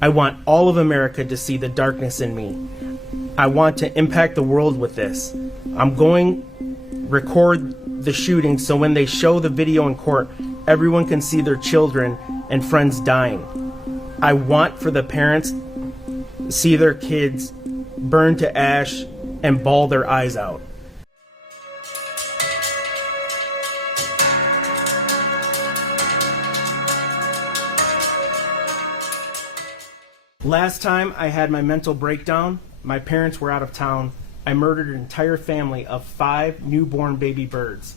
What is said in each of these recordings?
I want all of America to see the darkness in me. I want to impact the world with this. I'm going to record the shooting so when they show the video in court, everyone can see their children and friends dying. I want for the parents to see their kids burn to ash and bawl their eyes out. Last time I had my mental breakdown, my parents were out of town. I murdered an entire family of 5 newborn baby birds.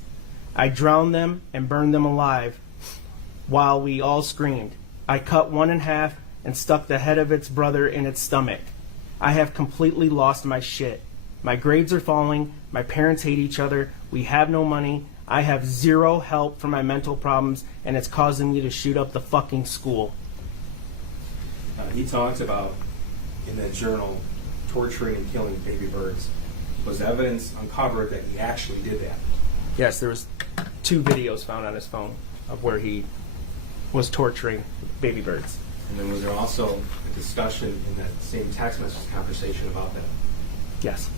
I drowned them and burned them alive while we all screamed. I cut one in half and stuck the head of its brother in its stomach. I have completely lost my shit. My grades are falling. My parents hate each other. We have no money. I have zero help for my mental problems, and it's causing me to shoot up the fucking school. He talks about, in that journal, torturing and killing baby birds. Was evidence uncovered that he actually did that? Yes, there was 2 videos found on his phone of where he was torturing baby birds. And then was there also a discussion in that same text message conversation about that? Yes.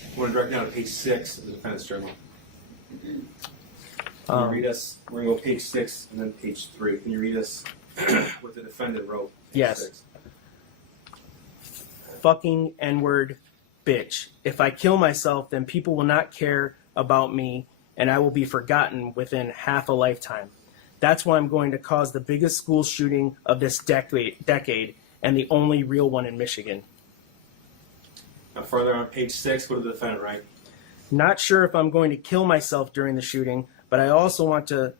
I want to direct down to page 6 of the defendant's journal. Can you read us? We're going to go page 6 and then page 3. Can you read us what the defendant wrote? Yes. 6. Fucking N-word bitch. If I kill myself, then people will not care about me and I will be forgotten within half a lifetime. That's why I'm going to cause the biggest school shooting of this decade and the only real one in Michigan. Now further on page 6, what did the defendant write? Not sure if I'm going to kill myself during the shooting, but I also want to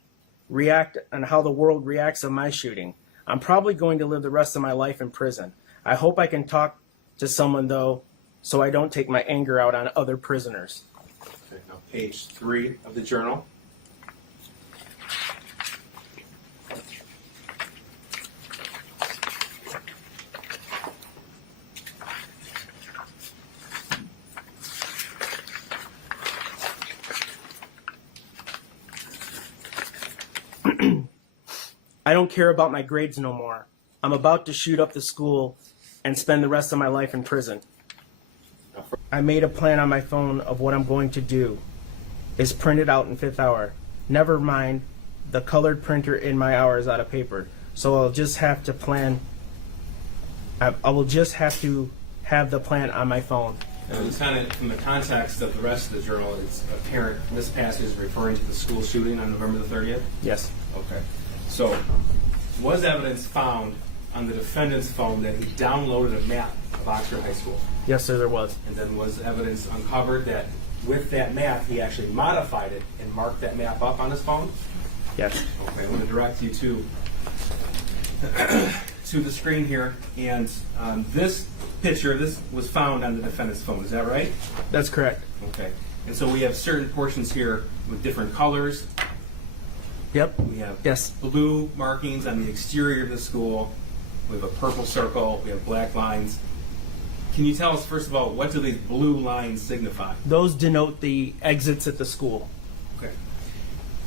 react on how the world reacts to my shooting. I'm probably going to live the rest of my life in prison. I hope I can talk to someone, though, so I don't take my anger out on other prisoners. Okay, now page 3 of the journal. I don't care about my grades no more. I'm about to shoot up the school and spend the rest of my life in prison. I made a plan on my phone of what I'm going to do. It's printed out in 5th hour. Never mind, the colored printer in my hour is out of paper. So I'll just have to plan. I will just have to have the plan on my phone. Now, Lieutenant, from the context of the rest of the journal, it's apparent this passage is referring to the school shooting on November the 30th? Yes. Okay. So, was evidence found on the defendant's phone that he downloaded a map of Oxford High School? Yes, sir, there was. And then was evidence uncovered that with that map, he actually modified it and marked that map up on his phone? Yes. Okay, I want to direct you to the screen here. And this picture, this was found on the defendant's phone. Is that right? That's correct. Okay. And so we have certain portions here with different colors. Yep. We have Yes. blue markings on the exterior of the school. We have a purple circle. We have black lines. Can you tell us, first of all, what do these blue lines signify? Those denote the exits at the school. Okay.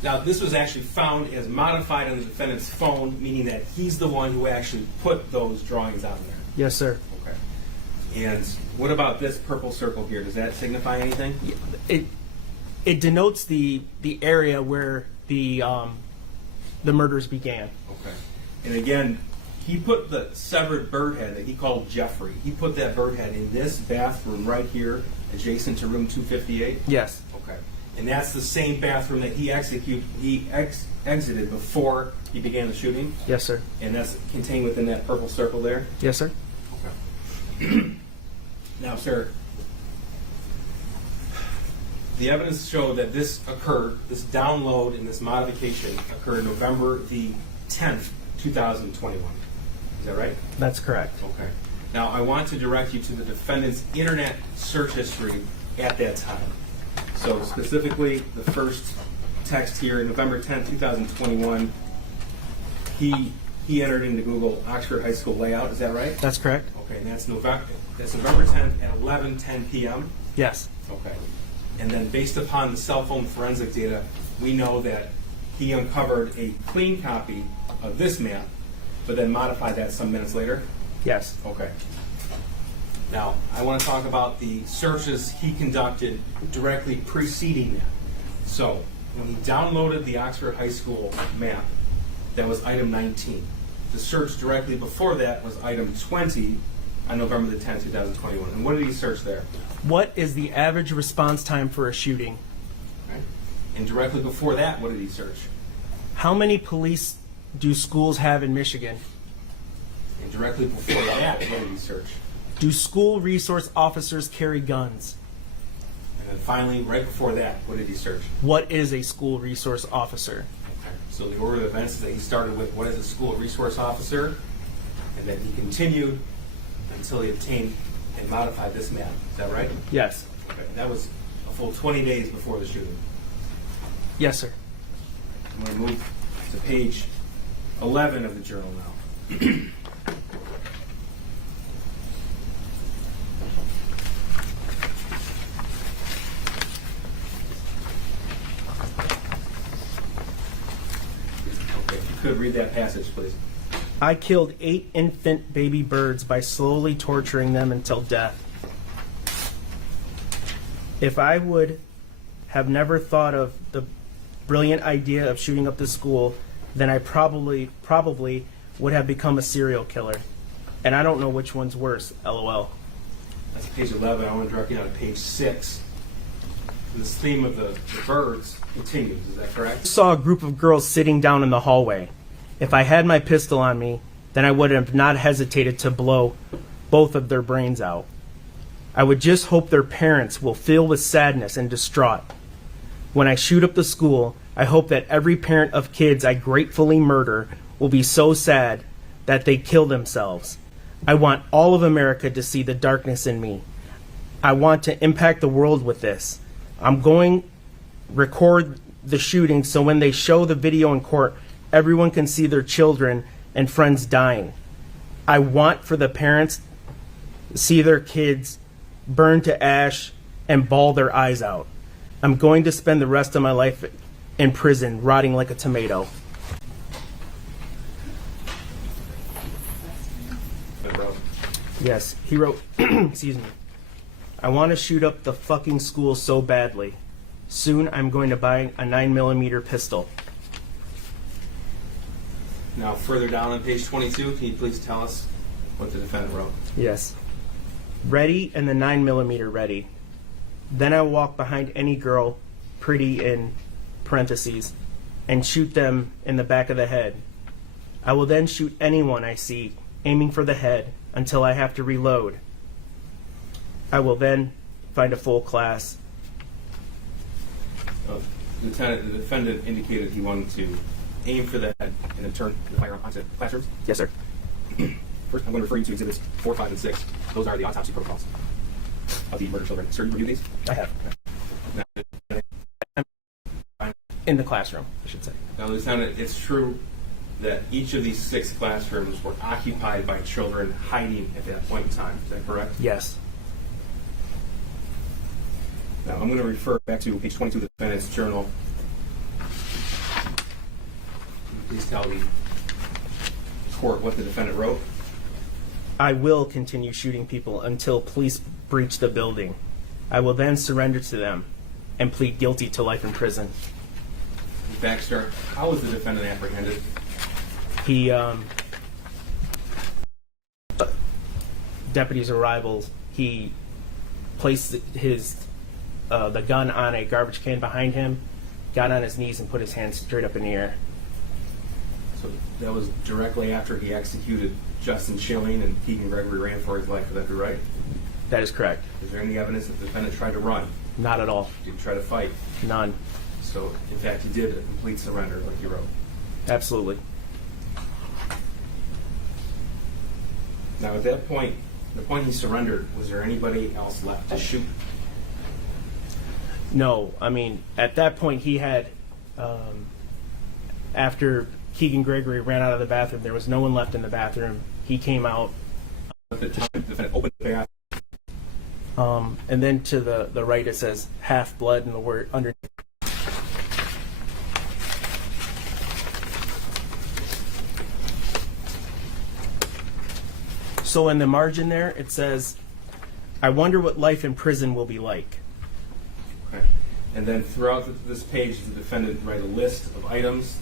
Now, this was actually found as modified on the defendant's phone, meaning that he's the one who actually put those drawings on there. Yes, sir. Okay. And what about this purple circle here? Does that signify anything? It denotes the area where the murders began. Okay. And again, he put the severed bird head that he called Jeffrey. He put that bird head in this bathroom right here, adjacent to room 258. Yes. Okay. And that's the same bathroom that he exited before he began the shooting. Yes, sir. And that's contained within that purple circle there. Yes, sir. Okay. Now, sir, the evidence showed that this occurred, this download and this modification occurred November the 10th, 2021. Is that right? That's correct. Okay. Now, I want to direct you to the defendant's internet search history at that time. So, specifically, the first text here, November 10th, 2021, he entered into Google Oxford High School layout. Is that right? That's correct. Okay, and that's November 10th at 11:10 p.m.? Yes. Okay. And then based upon the cell phone forensic data, we know that he uncovered a clean copy of this map but then modified that some minutes later? Yes. Okay. Now, I want to talk about the searches he conducted directly preceding that. So, when he downloaded the Oxford High School map, that was item 19. The search directly before that was item 20 on November the 10th, 2021. And what did he search there? What is the average response time for a shooting? Right. And directly before that, what did he search? How many police do schools have in Michigan? And directly before that, what did he search? Do school resource officers carry guns? And then finally, right before that, what did he search? What is a school resource officer? Okay. So the order of events is that he started with what is a school resource officer, and then he continued until he obtained and modified this map. Is that right? Yes. Okay. That was a full 20 days before the shooting. Yes, sir. I'm going to move to page 11 of the journal now. Okay, if you could read that passage, please. I killed 8 infant baby birds by slowly torturing them until death. If I would have never thought of the brilliant idea of shooting up the school, then I probably would have become a serial killer. And I don't know which one's worse, LOL. That's page 11. I want to direct you on to page 6. This theme of the birds continues. Is that correct? I saw a group of girls sitting down in the hallway. If I had my pistol on me, then I would have not hesitated to blow both of their brains out. I would just hope their parents will feel with sadness and distraught. When I shoot up the school, I hope that every parent of kids I gratefully murder will be so sad that they kill themselves. I want all of America to see the darkness in me. I want to impact the world with this. I'm going to record the shooting so when they show the video in court, everyone can see their children and friends dying. I want for the parents to see their kids burn to ash and bawl their eyes out. I'm going to spend the rest of my life in prison, rotting like a tomato. Yes, he wrote, excuse me, I want to shoot up the fucking school so badly. Soon I'm going to buy a 9mm pistol. Now, further down on page 22, can you please tell us what the defendant wrote? Yes. Ready and the 9mm ready. Then I walk behind any girl, pretty in parentheses, and shoot them in the back of the head. I will then shoot anyone I see, aiming for the head, until I have to reload. I will then find a full class. Lieutenant, the defendant indicated he wanted to aim for the head and then turn the firearm onto classrooms. Yes, sir. First, I'm going to refer you to exhibits 4, 5, and 6. Those are the autopsy protocols of the murdered children. Sir, you reviewed these? I have. In the classroom, I should say. Now, Lieutenant, it's true that each of these 6 classrooms were occupied by children hiding at that point in time. Is that correct? Yes. Now, I'm going to refer back to page 22 of the defendant's journal. Please tell the court what the defendant wrote. I will continue shooting people until police breach the building. I will then surrender to them and plead guilty to life in prison. Baxter, how was the defendant apprehended? He, deputy's arrival, he placed the gun on a garbage can behind him, got on his knees and put his hands straight up in the air. So that was directly after he executed Justin Schilling and Keegan Gregory ran for his life. Would that be right? That is correct. Is there any evidence that the defendant tried to run? Not at all. Did he try to fight? None. So, in fact, he did a complete surrender, like he wrote. Absolutely. Now, at that point, the point he surrendered, was there anybody else left to shoot? No. I mean, at that point, he had, after Keegan Gregory ran out of the bathroom, there was no one left in the bathroom. He came out. At the time, the defendant opened the bathroom. And then to the right, it says half blood, and the word underneath. So in the margin there, it says, I wonder what life in prison will be like. Okay. And then throughout this page, does the defendant write a list of items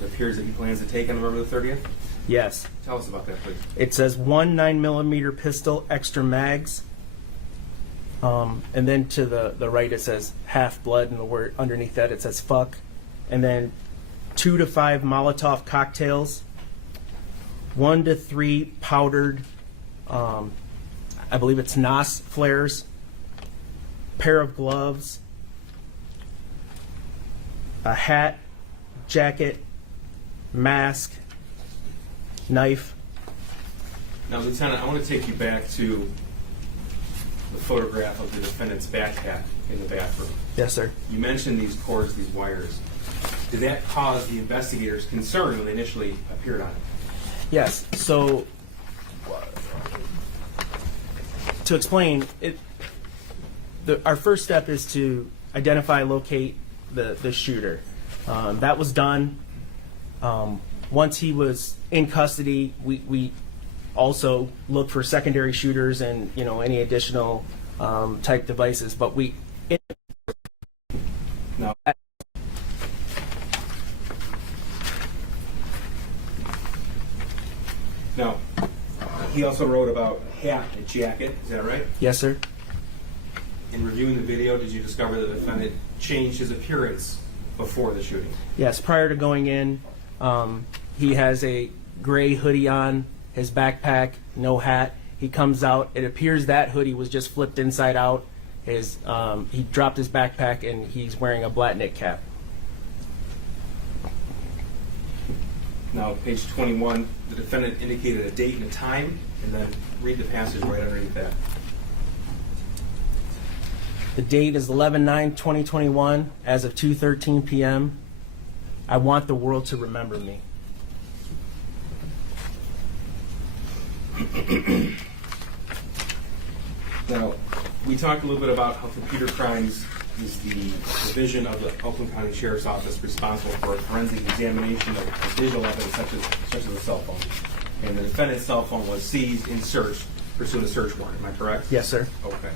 it appears that he plans to take on November the 30th? Yes. Tell us about that, please. It says 1 9mm pistol, extra mags. And then to the right, it says half blood, and the word underneath that, it says fuck. And then 2 to 5 Molotov cocktails, 1 to 3 powdered, I believe it's NOS flares, pair of gloves, a hat, jacket, mask, knife. Now, Lieutenant, I want to take you back to the photograph of the defendant's backpack in the bathroom. Yes, sir. You mentioned these cords, these wires. Did that cause the investigators concern when they initially appeared on it? Yes. So, to explain, our first step is to identify, locate the shooter. That was done. Once he was in custody, we also looked for secondary shooters and any additional type devices. But No. Now, he also wrote about a hat and a jacket. Is that right? Yes, sir. In reviewing the video, did you discover the defendant changed his appearance before the shooting? Yes. Prior to going in, he has a gray hoodie on, his backpack, no hat. He comes out. It appears that hoodie was just flipped inside out. He dropped his backpack and he's wearing a black knit cap. Now, page 21, the defendant indicated a date and a time, and then read the passage right underneath that. The date is 11/9/2021 as of 2:13 p.m. I want the world to remember me. Now, we talked a little bit about how computer crimes is the division of the Oakland County Sheriff's Office responsible for a forensic examination of visual evidence such as a cell phone. And the defendant's cell phone was seized in search pursuant to search warrant. Am I correct? Yes, sir. Okay.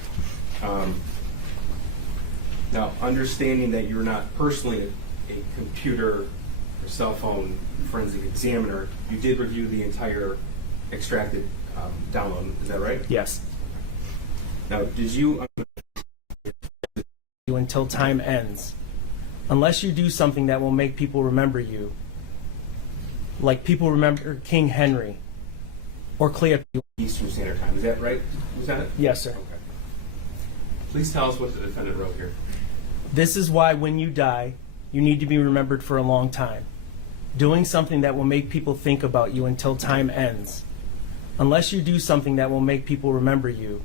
Now, understanding that you're not personally a computer or cell phone forensic examiner, you did review the entire extracted download. Is that right? Yes. Now, did you... Until time ends. Unless you do something that will make people remember you. Like people remember King Henry or Cleopatra. Eastern Standard Time. Is that right, Lieutenant? Yes, sir. Okay. Please tell us what the defendant wrote here. This is why when you die, you need to be remembered for a long time. Doing something that will make people think about you until time ends. Unless you do something that will make people remember you.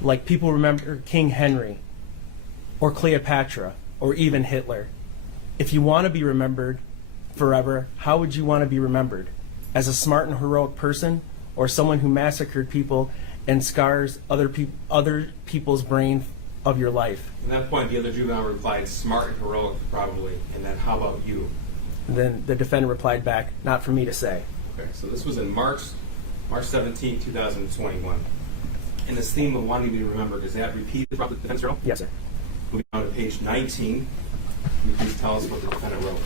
Like people remember King Henry or Cleopatra or even Hitler. If you want to be remembered forever, how would you want to be remembered? As a smart and heroic person or someone who massacred people and scars other people's brain of your life? At that point, the other juvenile replied, smart and heroic, probably. And then, how about you? And then the defendant replied back, not for me to say. Okay, so this was in March 17, 2021. And this theme of wanting to be remembered, is that repeated throughout the defense role? Yes, sir. Moving on to page 19, can you please tell us what the defendant wrote?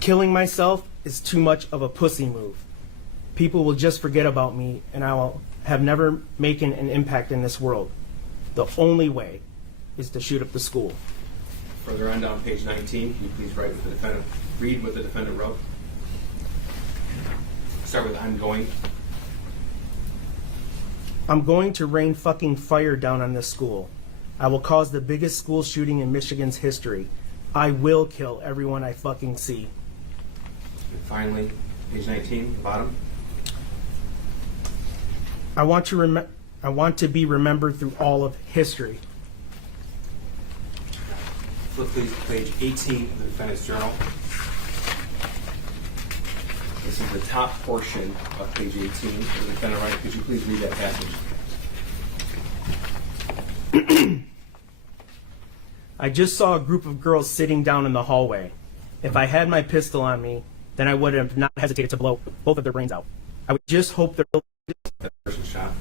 Killing myself is too much of a pussy move. People will just forget about me and I will have never making an impact in this world. The only way is to shoot up the school. Further on down page 19, can you please read what the defendant wrote? Start with I'm going. I'm going to rain fucking fire down on this school. I will cause the biggest school shooting in Michigan's history. I will kill everyone I fucking see. And finally, page 19, the bottom. I want to be remembered through all of history. flip please to page 18 of the defendant's journal. This is the top portion of page 18 of the defendant writing. Could you please read that passage? I just saw a group of girls sitting down in the hallway. If I had my pistol on me, then I would have not hesitated to blow both of their brains out. I would just hope they're... That person shot.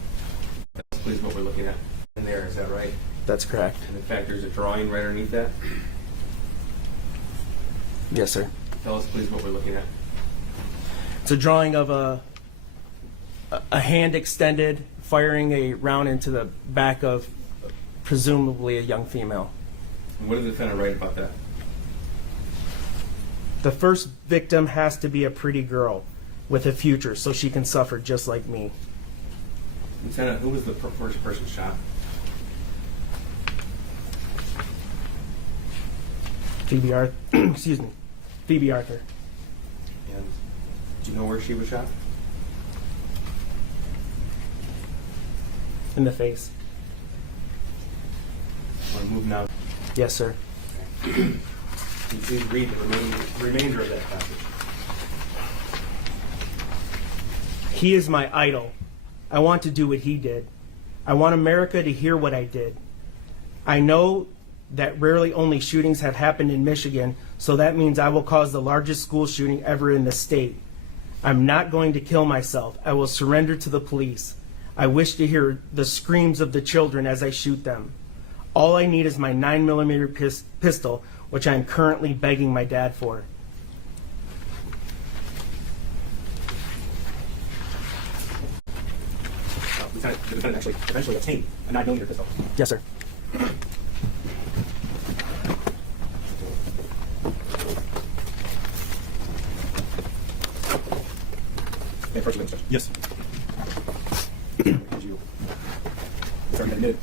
That's please what we're looking at in there. Is that right? That's correct. And in fact, there's a drawing right underneath that. Yes, sir. Tell us please what we're looking at. It's a drawing of a hand extended, firing a round into the back of presumably a young female. And what did the defendant write about that? The first victim has to be a pretty girl with a future so she can suffer just like me. Lieutenant, who was the first person shot? Phoebe Arthur. Excuse me. Phoebe Arthur. And do you know where she was shot? In the face. I want to move now. Yes, sir. Can you please read the remainder of that passage? He is my idol. I want to do what he did. I want America to hear what I did. I know that rarely only shootings have happened in Michigan, so that means I will cause the largest school shooting ever in the state. I'm not going to kill myself. I will surrender to the police. I wish to hear the screams of the children as I shoot them. All I need is my 9mm pistol, which I am currently begging my dad for. Lieutenant, the defendant actually eventually obtained a 9mm pistol. Yes, sir. And first administration. Yes. Did you start admitted?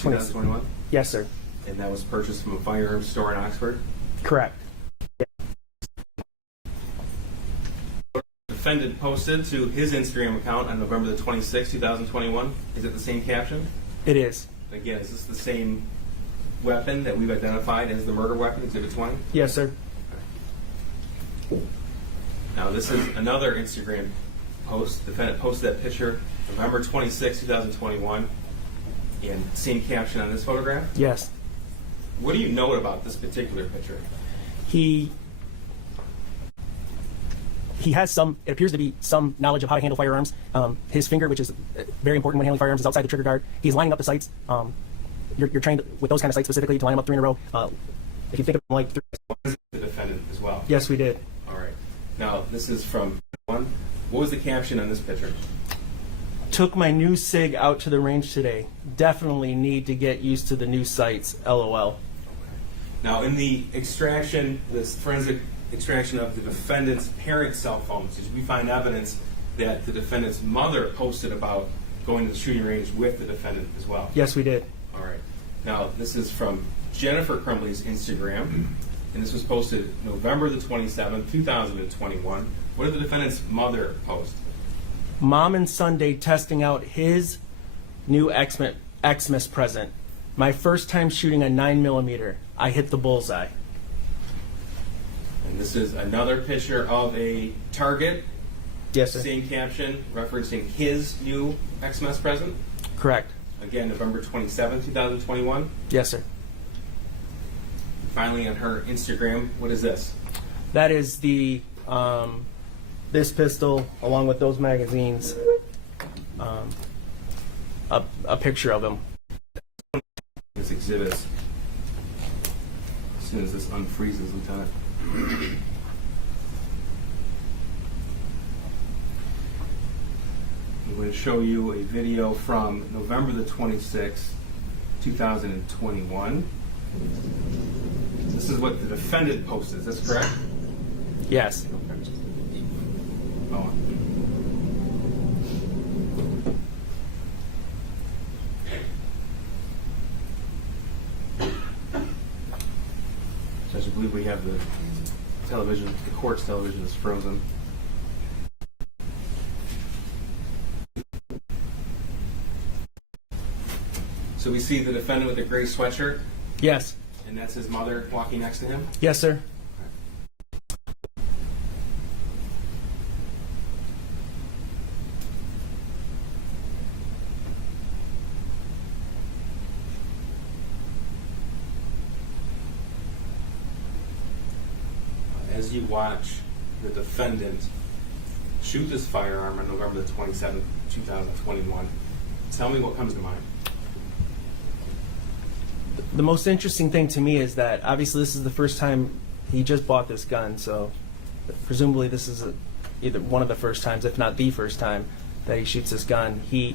$20,021, Yes, sir. and that was purchased from a firearms store in Oxford. Correct. The defendant posted to his Instagram account on November the 26th, 2021. Is it the same caption? It is. Again, is this the same weapon that we've identified as the murder weapon, Exhibit 20? Yes, sir. Now, this is another Instagram post. The defendant posted that picture November 26, 2021, and same caption on this photograph. Yes. What do you note about this particular picture? He has some, it appears to be some knowledge of how to handle firearms. His finger, which is very important when handling firearms, is outside the trigger guard. He's lining up the sights. You're trained with those kind of sights specifically to line them up 3 in a row. If you think of them like 3. The defendant as well. Yes, we did. All right. Now, this is from one. What was the caption on this picture? Took my new SIG out to the range today. Definitely need to get used to the new sights. LOL. Now, in the extraction, this forensic extraction of the defendant's parents' cell phones, did we find evidence that the defendant's mother posted about going to the shooting range with the defendant as well? Yes, we did. All right. Now, this is from Jennifer Crumbley's Instagram, and this was posted November the 27th, 2021. What did the defendant's mother post? Mom and Sunday testing out his new Xmas present. My first time shooting a 9mm. I hit the bullseye. And this is another picture of a target. Yes, sir. Same caption referencing his new Xmas present. Correct. Again, November 27th, 2021. Yes, sir. Finally, on her Instagram, what is this? That is the this pistol along with those magazines. A picture of him. This exhibit. As soon as this unfreezes, Lieutenant. I'm going to show you a video from November the 26th, 2021. This is what the defendant posted. Is this correct? Yes. Oh. Judge, I believe we have the television, the court's television is frozen. So we see the defendant with a gray sweatshirt, Yes. and that's his mother walking next to him. Yes, sir. As you watch the defendant shoot this firearm on November the 27th, 2021, tell me what comes to mind. The most interesting thing to me is that obviously this is the first time he just bought this gun, so presumably this is either one of the first times, if not the first time, that he shoots this gun. He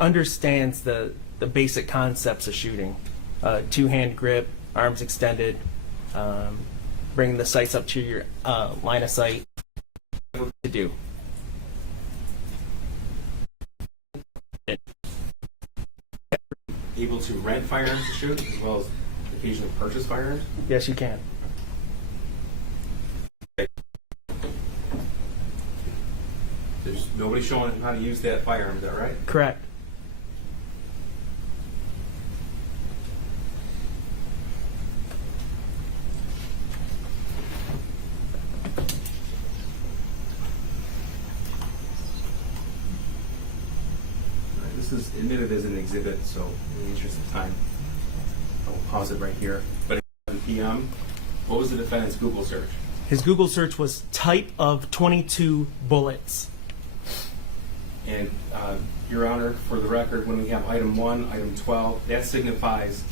understands the basic concepts of shooting: two-hand grip, arms extended, bringing the sights up to your line of sight. What to do? Able to rent firearms to shoot, as well as occasionally purchase firearms? Yes, you can. There's nobody showing him how to use that firearm, is that right? Correct. This is admitted as an exhibit, so in the interest of time, I will pause it right here. But at 7 p.m., what was the defendant's Google search? His Google search was type of 22 bullets. And, Your Honor, for the record, when we have item 1, item 12, that signifies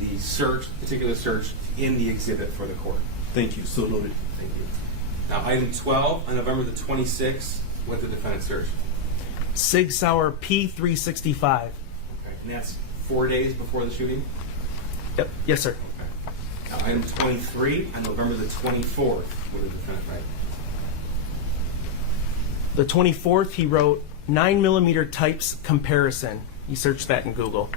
the search, particular search in the exhibit for the court. Thank you. So noted. Thank you. Now, item 12, on November the 26th, what did the defendant search? Sig Sauer P365. Okay. And that's 4 days before the shooting? Yep. Yes, sir. Okay. Now, item 23, on November the 24th, what did the defendant write? The 24th, he wrote 9mm types comparison. He searched that in Google.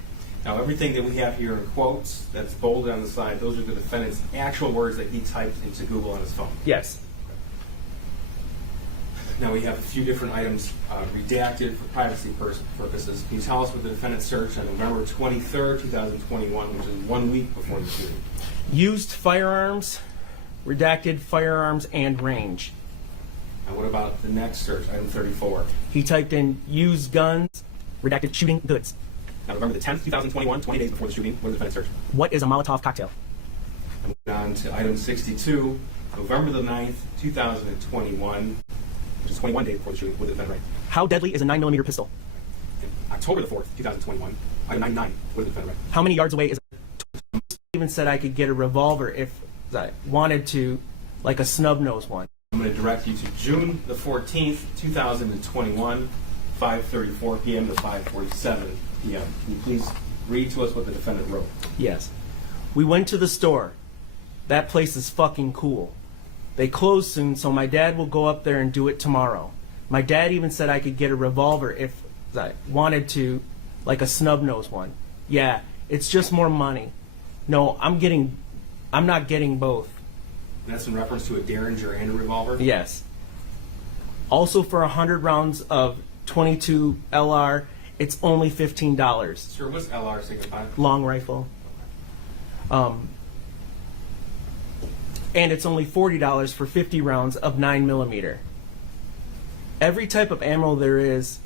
Now, everything that we have here in quotes, that's bolded on the side, those are the defendant's actual words that he typed into Google on his phone. Yes. Now, we have a few different items redacted for privacy purposes. Can you tell us what the defendant searched on November 23rd, 2021, which is 1 week before the shooting? Used firearms, redacted firearms and range. Now, what about the next search, item 34? He typed in used guns, redacted shooting goods. Now, November the 10th, 2021, 20 days before the shooting, what did the defendant search? What is a Molotov cocktail? And moving on to item 62, November the 9th, 2021, which is 21 days before the shooting, what did the defendant write? How deadly is a 9mm pistol? October the 4th, 2021, item 99, what did the defendant write? How many yards away is a... Even said I could get a revolver if I wanted to, like a snub nose one. I'm going to direct you to June the 14th, 2021, 5:34 p.m. to 5:47 p.m. Can you please read to us what the defendant wrote? Yes. We went to the store. That place is fucking cool. They close soon, so my dad will go up there and do it tomorrow. My dad even said I could get a revolver if I wanted to, like a snub nose one. Yeah, it's just more money. No, I'm not getting both. And that's in reference to a Derringer and a revolver? Yes. Also for 100 rounds of 22 LR, it's only $15. Sir, what's LR signify? Long rifle. And it's only $40 for 50 rounds of 9mm. Every type of ammo there is,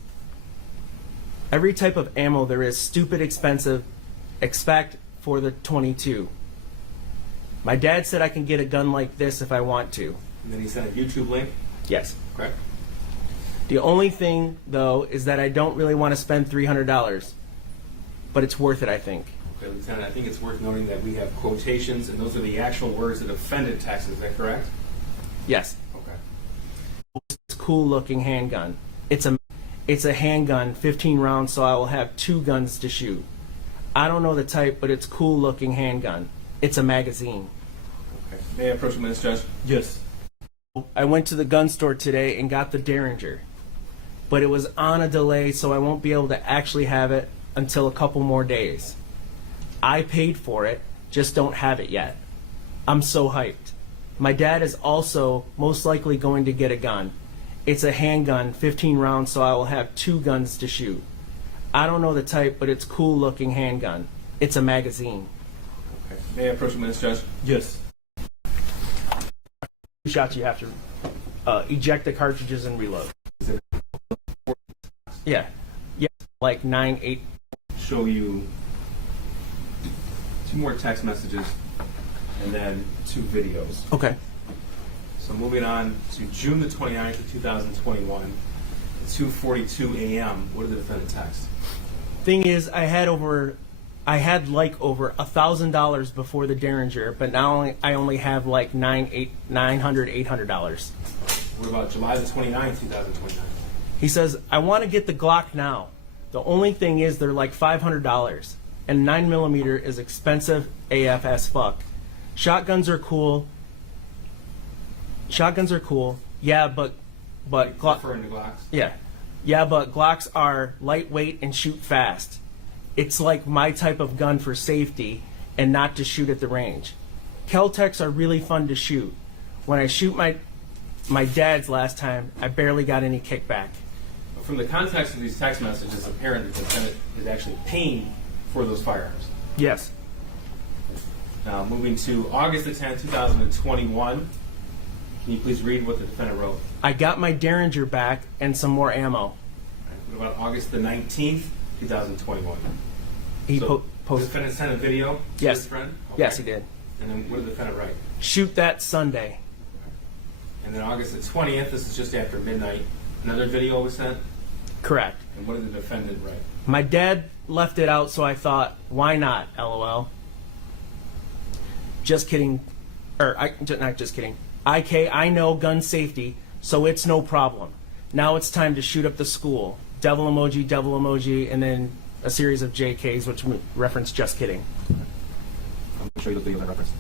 stupid expensive, expect for the 22. My dad said I can get a gun like this if I want to. And then he sent a YouTube link? Yes. Correct. The only thing, though, is that I don't really want to spend $300. But it's worth it, I think. Okay, Lieutenant, I think it's worth noting that we have quotations, and those are the actual words that offended Texas. Is that correct? Yes. Okay. It's a cool-looking handgun. It's a handgun, 15 rounds, so I will have 2 guns to shoot. I don't know the type, but it's cool-looking handgun. It's a magazine. Okay. May I approach the witness, Judge? Yes. I went to the gun store today and got the Derringer, but it was on a delay, so I won't be able to actually have it until a couple more days. I paid for it, just don't have it yet. I'm so hyped. My dad is also most likely going to get a gun. It's a handgun, 15 rounds, so I will have 2 guns to shoot. I don't know the type, but it's cool looking handgun. It's a magazine. Okay. May I approach the witness, Judge? Yes. 2 shots you have to eject the cartridges and reload. Yeah. Yeah. Like 9, 8. Show you 2 more text messages and then 2 videos. Okay. So moving on to June the 29th of 2021, at 2:42 a.m. What did the defendant text? Thing is, I had like over $1,000 before the Derringer, but now I only have like $800. What about July the 29th, 2029? He says, I want to get the Glock now. The only thing is they're like $500, and 9mm is expensive AF as fuck. Shotguns are cool. Yeah, but Referring to Glocks? Yeah, but Glocks are lightweight and shoot fast. It's like my type of gun for safety and not to shoot at the range. Kel-Tecs are really fun to shoot. When I shoot my dad's last time, I barely got any kickback. From the context of these text messages, it's apparent that the defendant is actually paying for those firearms. Yes. Now, moving to August the 10th, 2021, can you please read what the defendant wrote? I got my Derringer back and some more ammo. What about August the 19th, 2021? He The posted. defendant sent a video to Yes. his friend? Yes, he did. And then what did the defendant write? Shoot that Sunday. And then August the 20th, this is just after midnight, another video was sent. Correct. And what did the defendant write? My dad left it out, so I thought, why not? LOL. Just kidding. Not just kidding. I know gun safety, so it's no problem. Now it's time to shoot up the school. Devil emoji, and then a series of JKs, which reference just kidding. I'm going to show you the video that reference.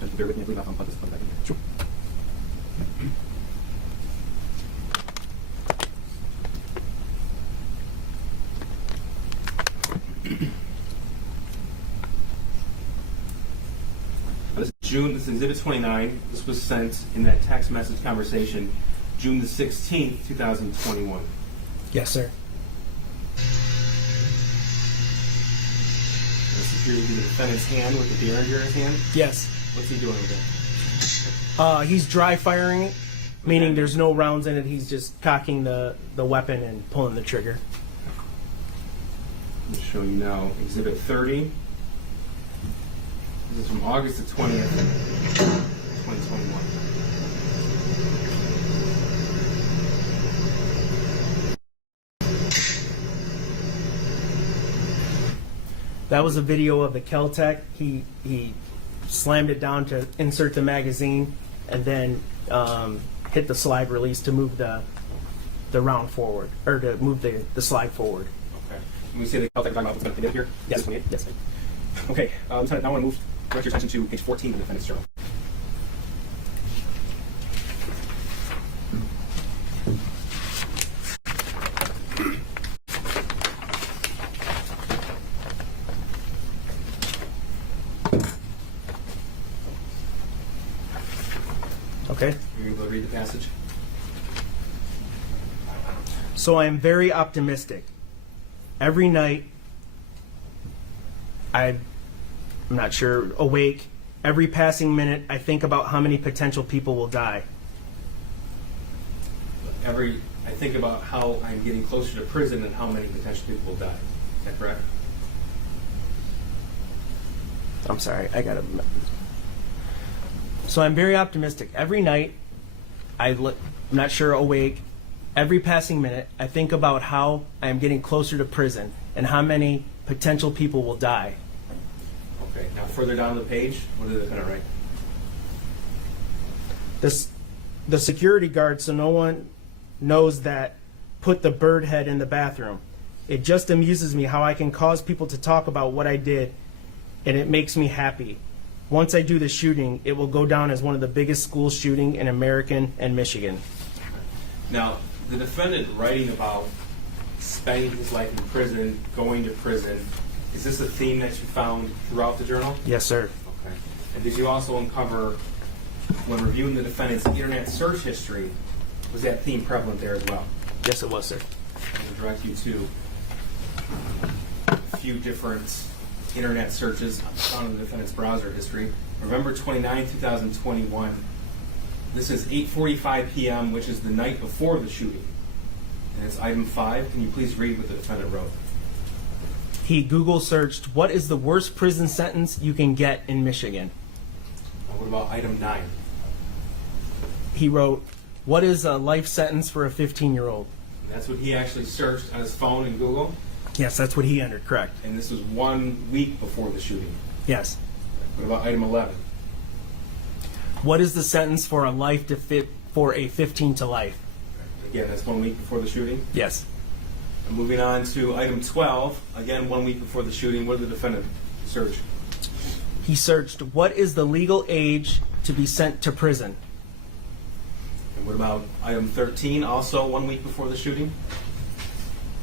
Just bear with me, I believe I'll put this back in here. Sure. This is June, this is Exhibit 29. This was sent in that text message conversation, June the 16th, 2021. Yes, sir. This appears to be the defendant's hand with the Derringer in his hand. Yes. What's he doing with it? He's dry firing it, meaning there's no rounds in it. He's just cocking the weapon and pulling the trigger. I'm going to show you now Exhibit 30. This is from August the 20th, 2021. That was a video of the Kel-Tec. He slammed it down to insert the magazine, and then hit the slide release to move the round forward, or to move the slide forward. Okay. Can we see the Kel-Tec talking about what's going to be here? Yes. This one, Yes. Okay. Lieutenant, now I want to direct your attention to page 14 of the defendant's journal. Okay. Are you able to read the passage? So I am very optimistic. Every night, I'm not sure, awake. Every passing minute, I think about how many potential people will die. I think about how I'm getting closer to prison and how many potential people will die. Is that correct? I'm sorry, I gotta. So I'm very optimistic. Every night, I'm not sure, awake. Every passing minute, I think about how I am getting closer to prison and how many potential people will die. Okay. Now further down the page, what did the defendant write? The security guard, so no one knows that, put the bird head in the bathroom. It just amuses me how I can cause people to talk about what I did, and it makes me happy. Once I do the shooting, it will go down as one of the biggest school shooting in America and Michigan. Now, the defendant writing about spending his life in prison, going to prison, is this a theme that you found throughout the journal? Yes, sir. Okay. And did you also uncover, when reviewing the defendant's internet search history, was that theme prevalent there as well? Yes, it was, sir. I will direct you to a few different internet searches found in the defendant's browser history. November 29, 2021. This is 8:45 p.m., which is the night before the shooting. And it's item 5. Can you please read what the defendant wrote? He Google searched, what is the worst prison sentence you can get in Michigan? What about item 9? He wrote, what is a life sentence for a 15-year-old? That's what he actually searched on his phone in Google. Yes, that's what he entered, correct. And this was 1 week before the shooting. Yes. What about item 11? What is the sentence for a life for a 15 to life? Again, that's 1 week before the shooting. Yes. And moving on to item 12, again 1 week before the shooting. What did the defendant search? He searched, what is the legal age to be sent to prison? And what about item 13, also 1 week before the shooting?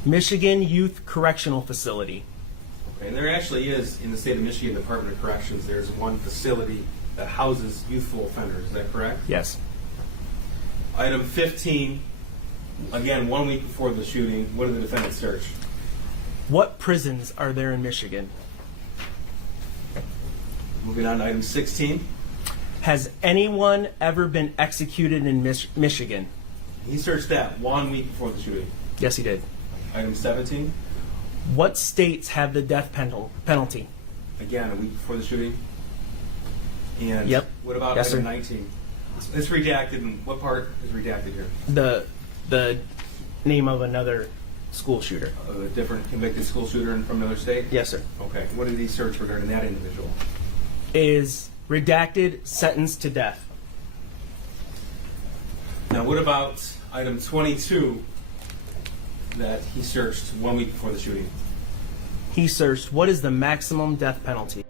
Michigan Youth Correctional Facility. Okay, and there actually is, in the state of Michigan Department of Corrections, there's one facility that houses youthful offenders. Is that correct? Yes. Item 15, again 1 week before the shooting. What did the defendant search? What prisons are there in Michigan? Moving on to item 16. Has anyone ever been executed in Michigan? He searched that 1 week before the shooting. Yes, he did. Item 17. What states have the death penalty? Again, a week before the shooting. And Yep. what about Yes, item sir. 19? It's redacted, and what part is redacted here? The name of another school shooter. A different convicted school shooter from another state? Yes, sir. Okay. What did he search regarding that individual? Is redacted, sentenced to death. Now, what about item 22 that he searched 1 week before the shooting? He searched, what is the maximum death penalty?